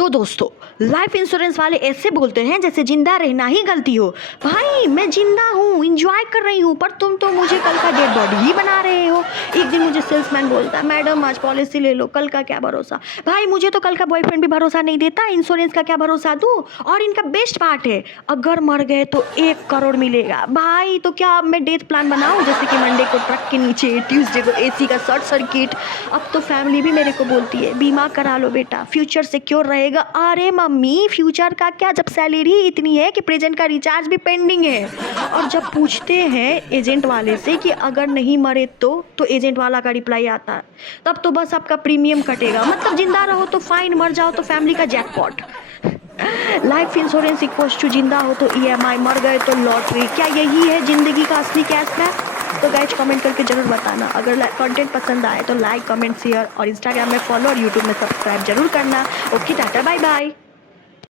तो दोस्तों, life insurance वाले ऐसे बोलते हैं जैसे जिंदा रहना ही गलती हो। भाई मैं जिंदा हूँ, इंजॉय कर रही हूँ, पर तुम तो मुझे कल का डेड बॉडी ही बना रहे हो। एक दिन मुझे सेल्समैन बोलता है, मैडम आज पॉलिसी ले लो, कल का क्या भरोसा। भाई मुझे तो कल का बॉयफ्रेंड भी भरोसा नहीं देता, इंश्योरेंस का क्या भरोसा दूँ। और इनका बेस्ट पार्ट है, अगर मर गए तो 1 करोड़ मिलेगा। भाई तो क्या अब मैं डेथ प्लान बनाऊँ, जैसे कि मंडे को ट्रक के नीचे, ट्यूसडे को एसी का शॉर्ट सर्किट। अब तो फैमिली भी मेरे को बोलती है, बीमा करा लो बेटा, फ्यूचर सिक्योर रहेगा। अरे मम्मी फ्यूचर का क्या, जब सैलरी इतनी है कि प्रेजेंट का रिचार्ज भी पेंडिंग है। और जब पूछते हैं एजेंट वाले से कि अगर नहीं मरे तो एजेंट वाला का रिप्लाई आता है, तब तो बस आपका प्रीमियम कटेगा। मतलब जिंदा रहो तो फाइन, मर जाओ तो फैमिली का jackpot. Life insurance equals to जिंदा हो तो EMI, मर गए तो लॉटरी। क्या यही है जिंदगी का असली कैशबैक? तो गाइस कमेंट करके जरूर बताना। अगर कंटेंट पसंद आए तो लाइक, कमेंट, शेयर और इंस्टाग्राम में फॉलो और यूट्यूब में सब्सक्राइब जरूर करना। Okay tata bye bye.